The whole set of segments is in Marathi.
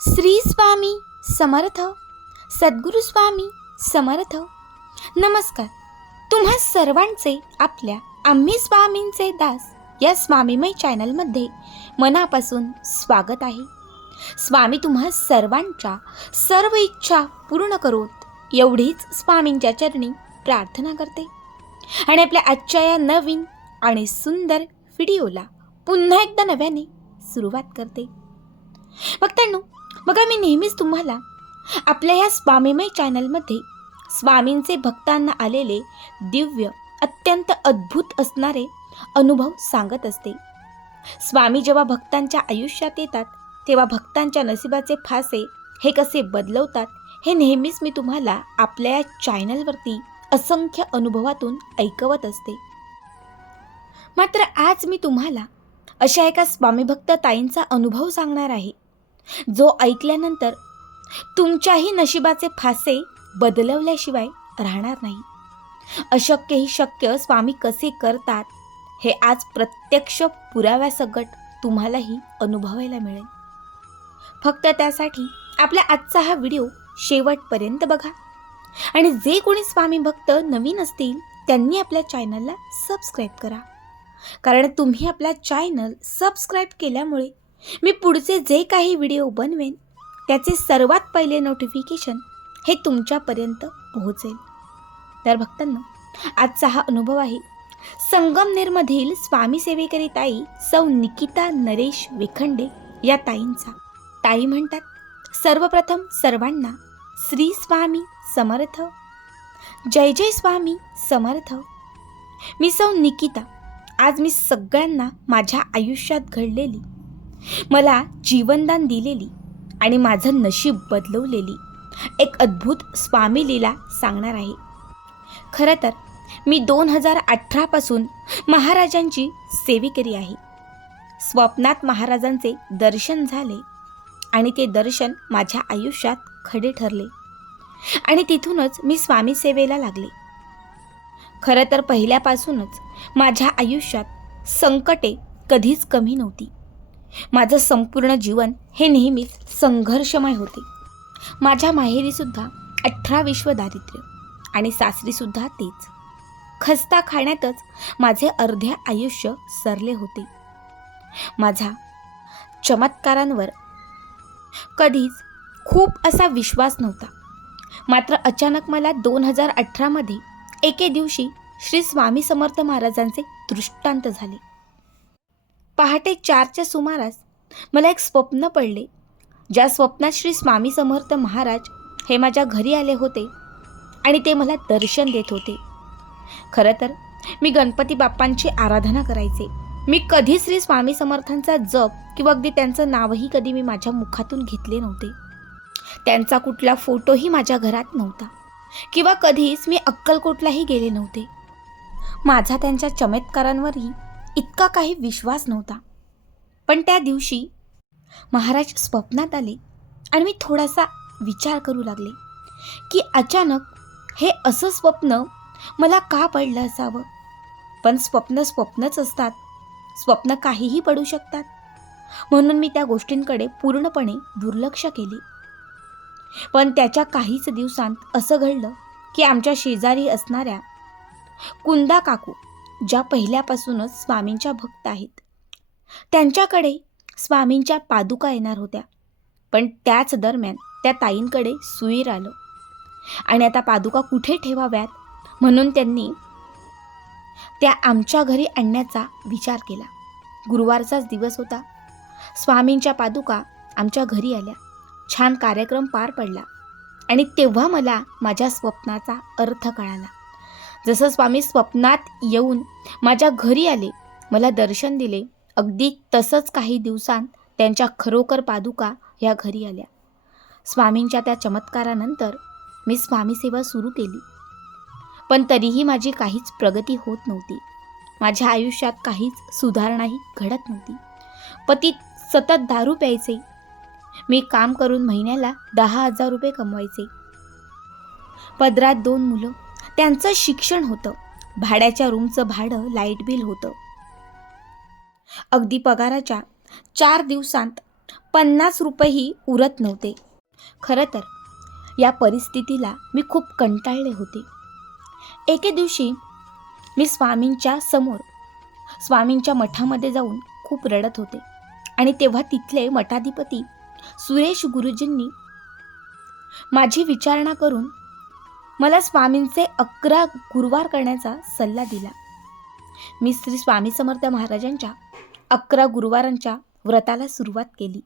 श्री स्वामी समर्थ सद्गुरू स्वामी समर्थ. नमस्कार. तुम्हा सर्वांचे आपल्या आम्ही स्वामींचे दास या स्वामीमय चॅनलमध्ये मनापासून स्वागत आहे. स्वामी तुम्हा सर्वांच्या सर्व इच्छा पूर्ण करोत एवढीच स्वामींच्या चरणी प्रार्थना करते. आणि आपल्या आजच्या या नवीन आणि सुंदर व्हिडिओला पुन्हा एकदा नव्याने सुरुवात करते. भक्तांनो बघा मी नेहमीच तुम्हाला आपल्या या स्वामीमय चॅनलमध्ये स्वामींचे भक्तांना आलेले दिव्य अत्यंत अद्भुत असणारे अनुभव सांगत असते. स्वामी जेव्हा भक्तांच्या आयुष्यात येतात तेव्हा भक्तांच्या नशिबाचे फासे हे कसे बदलवतात हे नेहमीच मी तुम्हाला आपल्या या चॅनलवरती असंख्य अनुभवातून ऐकवत असते. मात्र आज मी तुम्हाला अशा एका स्वामीभक्त ताईंचा अनुभव सांगणार आहे. जो ऐकल्यानंतर तुमच्याही नशिबाचे फासे बदलवल्याशिवाय राहणार नाही. अशक्य ही शक्य स्वामी कसे करतात हे आज प्रत्यक्ष पुराव्यासकट तुम्हालाही अनुभवायला मिळेल. फक्त त्यासाठी आपला आजचा हा व्हिडिओ शेवटपर्यंत बघा. आणि जे कोणी स्वामी भक्त नवीन असतील त्यांनी आपल्या चॅनलला सबस्क्राईब करा. कारण तुम्ही आपला चॅनल सबस्क्राईब केल्यामुळे मी पुढचे जे काही व्हिडिओ बनवेन त्याचे सर्वात पहिले नोटिफिकेशन हे तुमच्यापर्यंत पोहोचेल. तर भक्तांना आजचा हा अनुभव आहे. संगमनेरमधील स्वामी सेवेकरी ताई सौ निकिता नरेश विखंडे या ताईंचा. ताई म्हणतात सर्वप्रथम सर्वांना श्री स्वामी समर्थ. जय जय स्वामी समर्थ. मी सौ निकिता आज मी सगळ्यांना माझ्या आयुष्यात घडलेली मला जीवनदान दिलेली आणि माझं नशीब बदलवलेली एक अद्भुत स्वामी लीला सांगणार आहे. खरं तर मी दोन हजार अठरापासून महाराजांची सेविकरी आहे. स्वप्नात महाराजांचे दर्शन झाले आणि ते दर्शन माझ्या आयुष्यात खडे ठरले आणि तिथूनच मी स्वामी सेवेला लागले. खरं तर पहिल्यापासूनच माझ्या आयुष्यात संकटे कधीच कमी नव्हती. माझं संपूर्ण जीवन हे नेहमीच संघर्षमय होते. माझ्या माहेरीसुद्धा अठरा विश्व दारिद्र्य आणि सासरीसुद्धा तेच. खस्ता खाण्यातच माझे अर्धे आयुष्य सरले होते. माझा चमत्कारांवर कधीच खूप असा विश्वास नव्हता. मात्र अचानक मला दोन हजार अठरामध्ये एके दिवशी श्री स्वामी समर्थ महाराजांचे दृष्टांत झाले. पहाटे चारच्या सुमारास मला एक स्वप्न पडले. ज्या स्वप्नात श्री स्वामी समर्थ महाराज हे माझ्या घरी आले होते आणि ते मला दर्शन देत होते. खरं तर मी गणपती बाप्पांची आराधना करायचे. मी कधी श्री स्वामी समर्थांचा जप किंवा अगदी त्यांचं नावही कधी मी माझ्या मुखातून घेतले नव्हते. त्यांचा कुठला फोटोही माझ्या घरात नव्हता. किंवा कधीच मी अक्कलकोटलाही गेले नव्हते. माझा त्यांच्या चमत्कारांवरही इतका काही विश्वास नव्हता. पण त्या दिवशी महाराज स्वप्नात आले आणि मी थोडासा विचार करू लागले की अचानक हे असं स्वप्न मला का पडलं असावं? पण स्वप्न स्वप्नच असतात. स्वप्न काहीही पडू शकतात. म्हणून मी त्या गोष्टींकडे पूर्णपणे दुर्लक्ष केले. पण त्याच्या काहीच दिवसांत असं घडलं की आमच्या शेजारी असणाऱ्या कुंदा काकू ज्या पहिल्यापासूनच स्वामींच्या भक्त आहेत. त्यांच्याकडे स्वामींच्या पादुका येणार होत्या. पण त्याच दरम्यान त्या ताईंकडे सुईर आलं. आणि आता पादुका कुठे ठेवाव्यात? म्हणून त्यांनी त्या आमच्या घरी आणण्याचा विचार केला. गुरुवारचाच दिवस होता. स्वामींच्या पादुका आमच्या घरी आल्या. छान कार्यक्रम पार पडला. आणि तेव्हा मला माझ्या स्वप्नाचा अर्थ कळाला. जसं स्वामी स्वप्नात येऊन माझ्या घरी आले मला दर्शन दिले अगदी तसंच काही दिवसांत त्यांच्या खरोखर पादुका ह्या घरी आल्या. स्वामींच्या त्या चमत्कारानंतर मी स्वामीसेवा सुरू केली. पण तरीही माझी काहीच प्रगती होत नव्हती. माझ्या आयुष्यात काहीच सुधारणाही घडत नव्हती. पती सतत दारू प्यायचे. मी काम करून महिन्याला दहा हजार रुपये कमवायचे. पदरात दोन मुलं. त्यांचं शिक्षण होतं. भाड्याच्या रूमचं भाडं लाइट बिल होतं. अगदी पगाराच्या चार दिवसांत पन्नास रुपयेही उरत नव्हते. खरं तर या परिस्थितीला मी खूप कंटाळले होते. एके दिवशी मी स्वामींच्या समोर स्वामींच्या मठामध्ये जाऊन खूप रडत होते. आणि तेव्हा तिथले मठाधिपती सुरेश गुरुजींनी माझी विचारणा करून मला स्वामींचे अकरा गुरुवार करण्याचा सल्ला दिला. मी श्री स्वामी समर्थ महाराजांच्या अकरा गुरुवारांच्या व्रताला सुरुवात केली.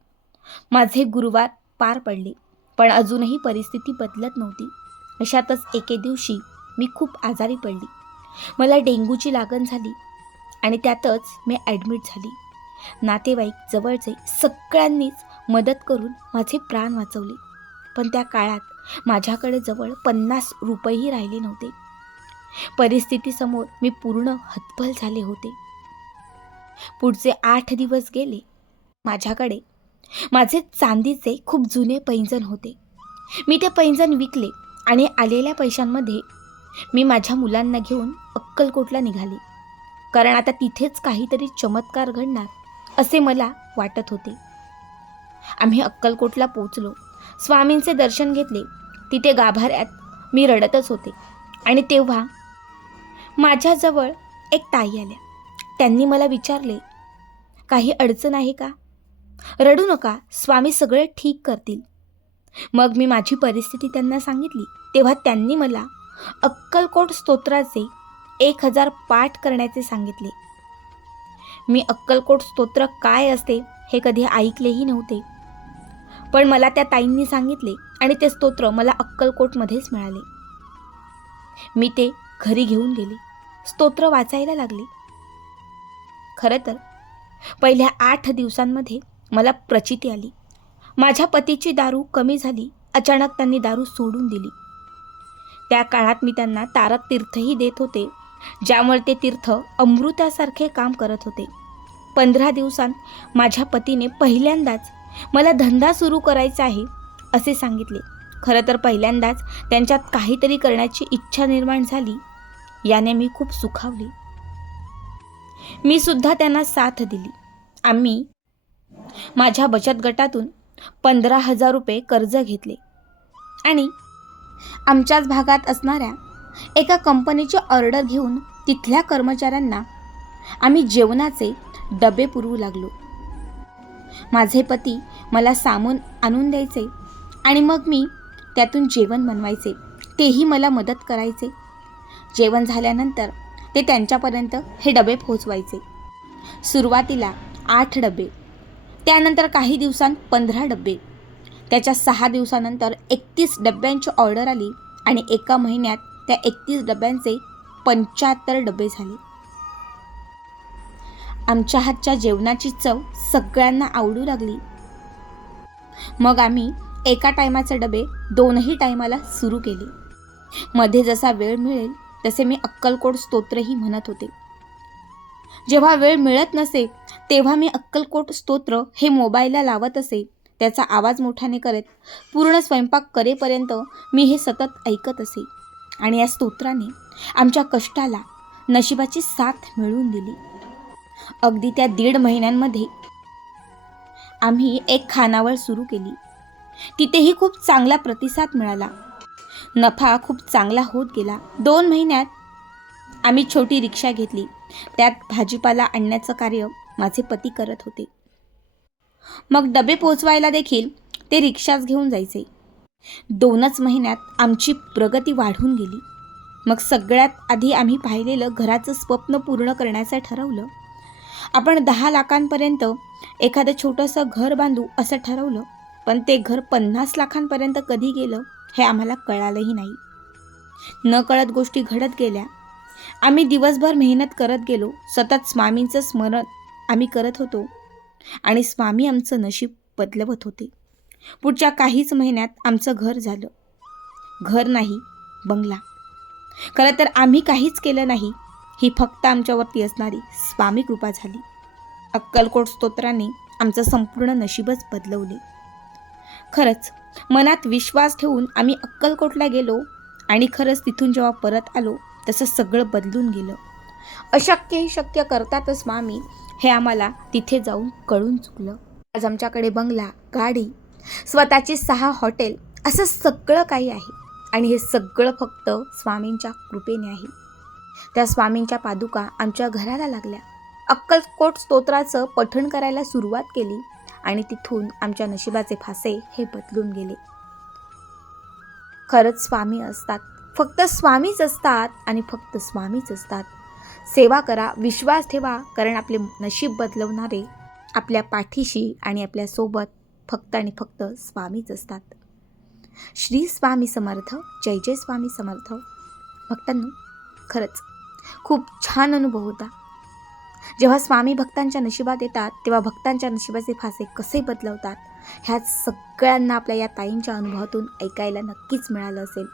माझे गुरुवार पार पडले पण अजूनही परिस्थिती बदलत नव्हती. अशातच एके दिवशी मी खूप आजारी पडली. मला डेंग्यूची लागण झाली आणि त्यातच मी ॲडमिट झाली. नातेवाईक जवळचे सगळ्यांनीच मदत करून माझे प्राण वाचवले. पण त्या काळात माझ्याकडे जवळ पन्नास रुपयेही राहिले नव्हते. परिस्थितीसमोर मी पूर्ण हतबल झाले होते. पुढचे आठ दिवस गेले. माझ्याकडे माझे चांदीचे खूप जुने पैंजण होते. मी ते पैंजण विकले आणि आलेल्या पैशांमध्ये मी माझ्या मुलांना घेऊन अक्कलकोटला निघाले. कारण आता तिथेच काहीतरी चमत्कार घडणार असे मला वाटत होते. आम्ही अक्कलकोटला पोचलो स्वामींचे दर्शन घेतले. तिथे गाभाऱ्यात मी रडतच होते. आणि तेव्हा माझ्याजवळ एक ताई आल्या. त्यांनी मला विचारले काही अडचण आहे का? रडू नका स्वामी सगळे ठीक करतील. मग मी माझी परिस्थिती त्यांना सांगितली. तेव्हा त्यांनी मला अक्कलकोट स्तोत्राचे एक हजार पाठ करण्याचे सांगितले. मी अक्कलकोट स्तोत्र काय असते हे कधी ऐकलेही नव्हते. पण मला त्या ताईंनी सांगितले आणि ते स्तोत्र मला अक्कलकोटमध्येच मिळाले. मी ते घरी घेऊन गेले. स्तोत्र वाचायला लागले. खरं तर पहिल्या आठ दिवसांमध्ये मला प्रचिती आली. माझ्या पतीची दारू कमी झाली. अचानक त्यांनी दारू सोडून दिली. त्या काळात मी त्यांना तारक तीर्थही देत होते ज्यामुळे ते तीर्थ अमृतासारखे काम करत होते. पंधरा दिवसांत माझ्या पतीने पहिल्यांदाच मला धंदा सुरू करायचा आहे असे सांगितले. खरं तर पहिल्यांदाच त्यांच्यात काहीतरी करण्याची इच्छा निर्माण झाली. याने मी खूप सुखावली. मी सुद्धा त्यांना साथ दिली. आम्ही माझ्या बचत गटातून पंधरा हजार रुपये कर्ज घेतले. आणि आमच्याच भागात असणाऱ्या एका कंपनीची ऑर्डर घेऊन तिथल्या कर्मचाऱ्यांना आम्ही जेवणाचे डबे पुरवू लागलो. माझे पती मला सामान आणून द्यायचे आणि मग मी त्यातून जेवण बनवायचे. तेही मला मदत करायचे. जेवण झाल्यानंतर ते त्यांच्यापर्यंत हे डबे पोहोचवायचे. सुरुवातीला आठ डबे त्यानंतर काही दिवसांत पंधरा डबे. त्याच्या सहा दिवसानंतर एकतीस डब्यांची ऑर्डर आली आणि एका महिन्यात त्या एकतीस डब्यांचे पंच्याहत्तर डबे झाले. आमच्या हातच्या जेवणाची चव सगळ्यांना आवडू लागली. मग आम्ही एका टायमाचे डबे दोनही टायमाला सुरू केले. मध्ये जसा वेळ मिळेल तसे मी अक्कलकोट स्तोत्रही म्हणत होते. जेव्हा वेळ मिळत नसे तेव्हा मी अक्कलकोट स्तोत्र हे मोबाईलला लावत असे त्याचा आवाज मोठ्याने करत पूर्ण स्वयंपाक करेपर्यंत मी हे सतत ऐकत असे. आणि या स्तोत्राने आमच्या कष्टाला नशिबाची साथ मिळवून दिली. अगदी त्या दीड महिन्यांमध्ये आम्ही एक खानावळ सुरू केली. तिथेही खूप चांगला प्रतिसाद मिळाला. नफा खूप चांगला होत गेला. दोन महिन्यात आम्ही छोटी रिक्षा घेतली. त्यात भाजीपाला आणण्याचं कार्य माझे पती करत होते. मग डबे पोचवायला देखील ते रिक्षाच घेऊन जायचे. दोनच महिन्यात आमची प्रगती वाढून गेली. मग सगळ्यात आधी आम्ही पाहिलेलं घराचं स्वप्न पूर्ण करण्याचं ठरवलं. आपण दहा लाखांपर्यंत एखादं छोटंसं घर बांधू असं ठरवलं पण ते घर पन्नास लाखांपर्यंत कधी गेलं हे आम्हाला कळालंही नाही. न कळत गोष्टी घडत गेल्या. आम्ही दिवसभर मेहनत करत गेलो सतत स्वामींचं स्मरण आम्ही करत होतो आणि स्वामी आमचं नशीब बदलवत होते. पुढच्या काहीच महिन्यात आमचं घर झालं. घर नाही बंगला. खरं तर आम्ही काहीच केलं नाही ही फक्त आमच्यावरती असणारी स्वामी कृपा झाली. अक्कलकोट स्तोत्राने आमचं संपूर्ण नशीबच बदलवले. खरंच मनात विश्वास ठेवून आम्ही अक्कलकोटला गेलो आणि खरंच तिथून जेव्हा परत आलो तसं सगळं बदलून गेलं. अशक्यही शक्य करतातच स्वामी हे आम्हाला तिथे जाऊन कळून चुकलं. आज आमच्याकडे बंगला गाडी स्वतःची सहा हॉटेल असं सगळं काही आहे. आणि हे सगळं फक्त स्वामींच्या कृपेने आहे. त्या स्वामींच्या पादुका आमच्या घराला लागल्या. अक्कलकोट स्तोत्राचं पठण करायला सुरुवात केली आणि तिथून आमच्या नशिबाचे फासे हे बदलून गेले. खरंच स्वामी असतात. फक्त स्वामीच असतात आणि फक्त स्वामीच असतात. सेवा करा विश्वास ठेवा कारण आपले नशीब बदलवणारे आपल्या पाठीशी आणि आपल्यासोबत फक्त आणि फक्त स्वामीच असतात. श्री स्वामी समर्थ जय जय स्वामी समर्थ. भक्तांनो खरंच. खूप छान अनुभव होता. जेव्हा स्वामी भक्तांच्या नशिबात येतात तेव्हा भक्तांच्या नशिबाचे फासे कसे बदलवतात ह्या सगळ्यांना आपल्या या ताईंच्या अनुभवातून ऐकायला नक्कीच मिळालं असेल.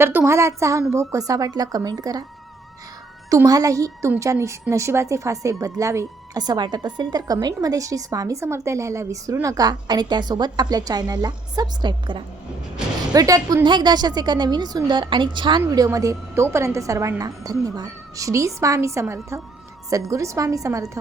तर तुम्हाला आजचा हा अनुभव कसा वाटला कमेंट करा. तुम्हालाही तुमच्या निश नशिबाचे फासे बदलावे असं वाटत असेल तर कमेंटमध्ये श्री स्वामी समर्थ लिहायला विसरू नका आणि त्यासोबत आपल्या चॅनलला सबस्क्राईब करा. भेटूयात पुन्हा एकदा अशाच एका नवीन सुंदर आणि छान व्हिडिओमध्ये. तोपर्यंत सर्वांना धन्यवाद. श्री स्वामी समर्थ. सद्गुरू स्वामी समर्थ.